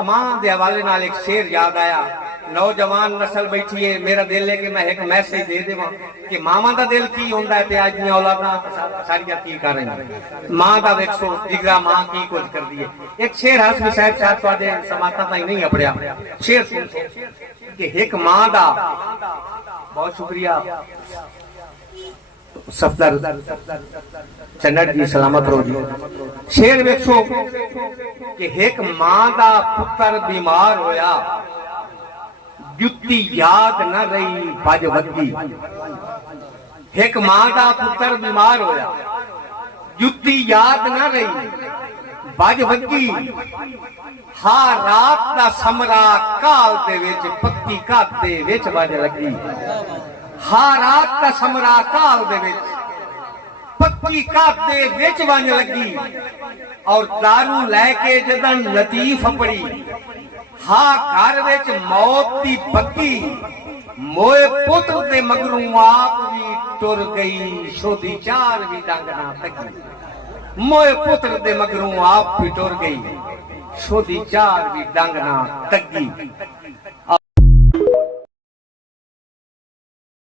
मां के हवाले नाल एक शेर याद आया। नौजवान नस्ल बैठी है, मेरा दिल है कि मैं एक मैसेज दे देवां कि मावां दा दिल की होंदा है ते अज दी औलादां सारियां की कर रही। मां दा वेखो जिगरा, मां की कुछ करदी है। एक शेर हासमी साहब शायद तुहाडे समाता ताईं नहीं अपड़िया, शेर सुनो कि एक मां दा, बहुत शुक्रिया सफदर चन्नड़ जी, सलामत रहो जी। शेर वेखो कि एक मां दा पुत्र बीमार होया, जुत्ती याद न रही भज वगी। एक मां दा पुत्र बीमार होया, जुत्ती याद न रही भज वगी। हा रात दा समरा काल दे विच पक्की घात दे विच वज लगी। हा रात दा समरा काल दे विच पक्की घात दे विच वज लगी। और दारू लैके जदन लतीफ पड़ी, हा घर विच मौत दी बग्गी। मोए पुत्र दे मगरों आप भी टुर गई, शोधी चार भी डंग ना तकी। मोए पुत्र दे मगरों आप भी टुर गई, शोधी चार भी डंग ना तकी।